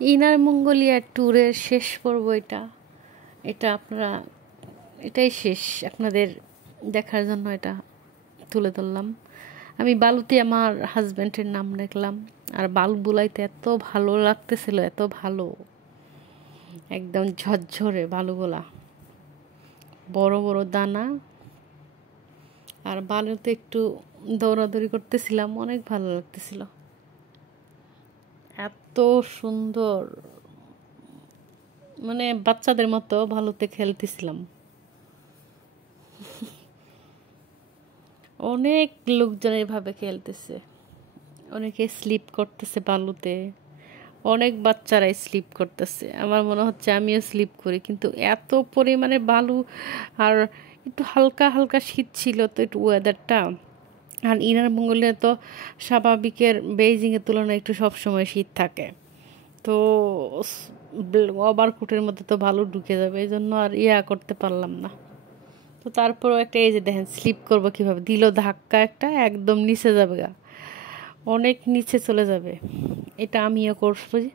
Inner Mongolia ট্যুরের শেষ পর্ব এটা। এটা আপনারা এটাই শেষ আপনাদের দেখার জন্য এটা তুলে ধরলাম। আমি বালুতে আমার হাজব্যান্ডের নাম লিখলাম, আর বালু বুলাইতে এত ভালো লাগতেছিল, এত ভালো, একদম ঝরঝরে বালুগুলা, বড় বড় দানা। আর বালুতে একটু দৌড়াদৌড়ি করতেছিলাম, অনেক ভালো লাগতেছিল, এত সুন্দর, মানে বাচ্চাদের মতো বালুতে খেলতেছিলাম। অনেক লোকজন এভাবে খেলতেছে, অনেকে স্লিপ করতেছে বালুতে, অনেক বাচ্চারাই স্লিপ করতেছে। আমার মনে হচ্ছে আমিও স্লিপ করি, কিন্তু এত পরিমাণে বালু, আর একটু হালকা হালকা শীত ছিল তো একটু ওয়েদারটা। আর ইনার মঙ্গলে তো স্বাভাবিকের বেইজিংয়ের তুলনায় একটু সবসময় শীত থাকে, তো ওভারকোটের মধ্যে তো ভালো ঢুকে যাবে, এই জন্য আর করতে পারলাম না। তো তারপরও একটা, এই যে দেখেন স্লিপ করবো কীভাবে, দিল ধাক্কা একটা, একদম নিচে যাবে গা, অনেক নিচে চলে যাবে। এটা আমিও করছি,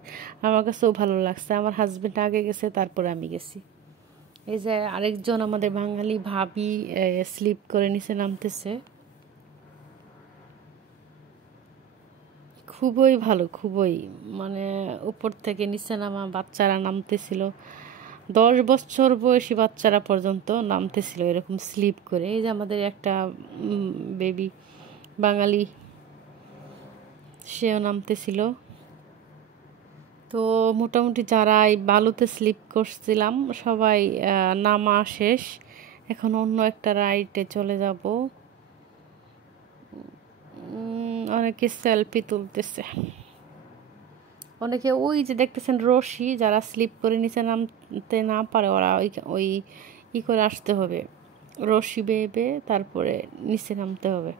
আমার কাছেও ভালো লাগছে। আমার হাজব্যান্ড আগে গেছে, তারপরে আমি গেছি। এই যে আরেকজন আমাদের বাঙালি ভাবি স্লিপ করে নিচে নামতেছে, খুবই ভালো, খুবই, মানে উপর থেকে নিচে নামা, বাচ্চারা নামতেছিল, 10 বছর বয়সী বাচ্চারা পর্যন্ত নামতেছিল এরকম স্লিপ করে। এই যে আমাদের একটা বেবি বাঙালি, সেও নামতেছিল। তো মোটামুটি যারা এই বালুতে স্লিপ করছিলাম সবাই নামা শেষ, এখন অন্য একটা রাইডে চলে যাব। অনেকে সেলফি তুলতেছে, অনেকে ওই যে দেখতেছেন রশি, যারা স্লিপ করে নিচে নামতে না পারে ওরা ওই করে আসতে হবে, রশি বেয়ে বেয়ে তারপরে নিচে নামতে হবে।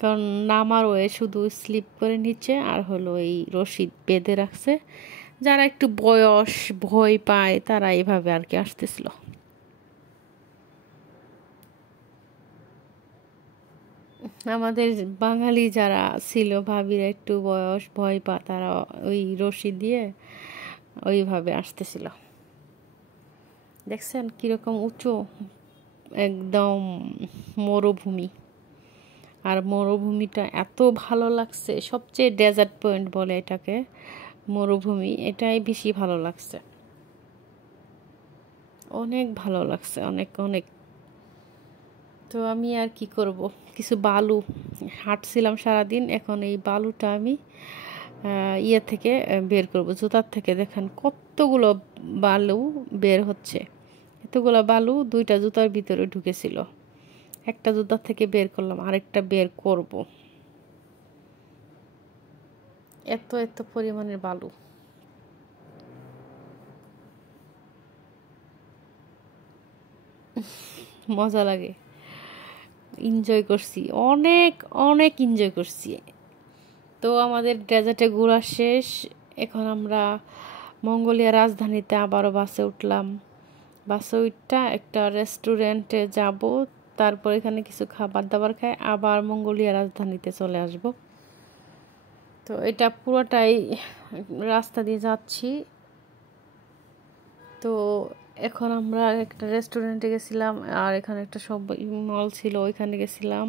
কারণ নামার ওয়ে শুধু স্লিপ করে নিচে, আর হলো এই রশি বেঁধে রাখছে। যারা একটু বয়স, ভয় পায়, তারা এইভাবে আর কি আসতেছিল। আমাদের বাঙালি যারা ছিল ভাবিরা, একটু বয়স, ভয় পা, তারা ওই রশি দিয়ে ওইভাবে আসতেছিল। দেখছেন কিরকম উঁচু, একদম মরুভূমি। আর মরুভূমিটা এত ভালো লাগছে, সবচেয়ে ডেজার্ট পয়েন্ট বলে এটাকে, মরুভূমি, এটাই বেশি ভালো লাগছে, অনেক ভালো লাগছে, অনেক অনেক। তো আমি আর কি করব, কিছু বালু হাঁটছিলাম সারাদিন, এখন এই বালুটা আমি থেকে বের করব, জুতার থেকে। দেখেন কতগুলো বালু বের হচ্ছে, এতগুলো বালু 2টা জুতার ভিতরে ঢুকেছিল, একটা জুতার থেকে বের করলাম, আরেকটা বের করব, এত এত পরিমাণের বালু। মজা লাগে, এনজয় করছি, অনেক অনেক এনজয় করছি। তো আমাদের ডেজার্টে ঘোরা শেষ, এখন আমরা মঙ্গোলিয়া রাজধানীতে আবারও বাসে উঠলাম। বাসে উঠটা একটা রেস্টুরেন্টে যাব, তারপর এখানে কিছু খাবার দাবার খাই, আবার মঙ্গোলিয়া রাজধানীতে চলে আসব। তো এটা পুরোটাই রাস্তা দিয়ে যাচ্ছি। তো এখন আমরা একটা রেস্টুরেন্টে গেছিলাম, আর এখানে একটা শপিং মল ছিল, ওইখানে গেছিলাম।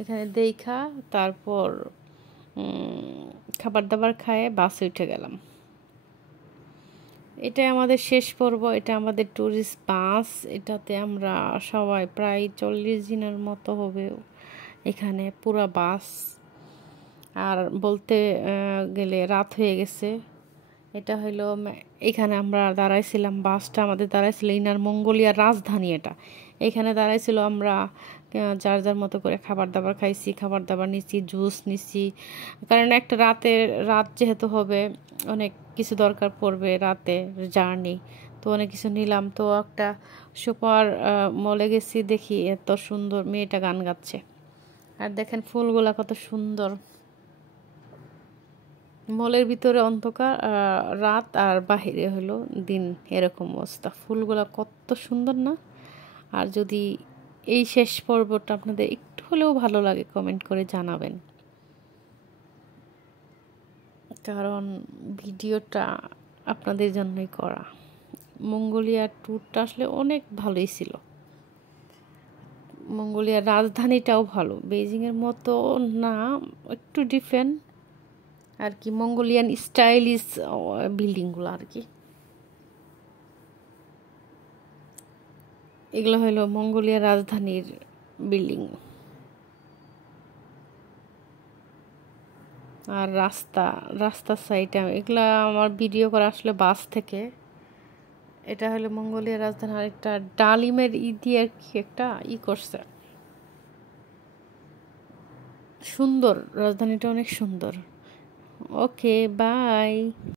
এখানে দেখা তারপর খাবার দাবার খায়ে বাসে উঠে গেলাম। এটাই আমাদের শেষ পর্ব, এটা আমাদের ট্যুরিস্ট বাস। এটাতে আমরা সবাই প্রায় 40 দিনের মতো হবে এখানে, পুরা বাস। আর বলতে গেলে রাত হয়ে গেছে। এটা হলো, এখানে আমরা দাঁড়াইছিলাম, বাসটা আমাদের দাঁড়াইছিল ইনার মঙ্গোলিয়ার রাজধানী এটা, এখানে দাঁড়াইছিল। আমরা যার যার মতো করে খাবার দাবার খাইছি, খাবার দাবার নিচ্ছি, জুস নিচ্ছি, কারণ একটা রাত যেহেতু হবে, অনেক কিছু দরকার পড়বে রাতে, জার্নি, তো অনেক কিছু নিলাম। তো একটা সুপার মলে গেছি, দেখি এত সুন্দর মেয়েটা গান গাচ্ছে, আর দেখেন ফুলগুলা কত সুন্দর। মলের ভিতরে অন্ধকার, রাত, আর বাহিরে হলো দিন, এরকম অবস্থা। ফুলগুলা কত সুন্দর না? আর যদি এই শেষ পর্বটা আপনাদের একটু হলেও ভালো লাগে, কমেন্ট করে জানাবেন। কারণ ভিডিওটা আপনাদের জন্যই করা। মঙ্গোলিয়ার ট্যুরটা আসলে অনেক ভালোই ছিল। মঙ্গোলিয়ার রাজধানীটাও ভালো, বেইজিংয়ের মতো না, একটু ডিফারেন্ট আর কি, মঙ্গোলিয়ান স্টাইলিশ বিল্ডিংগুলো আর কি। এগুলো হলো মঙ্গোলিয়ার রাজধানীর বিল্ডিং। আর রাস্তার সাইডে এগুলা আমার ভিডিও করা আসলে বাস থেকে। এটা হলো মঙ্গোলিয়ার রাজধানী, আর একটা ডালিমের দিয়ে কি একটা করছে, সুন্দর, রাজধানীটা অনেক সুন্দর। ওকে, বাই।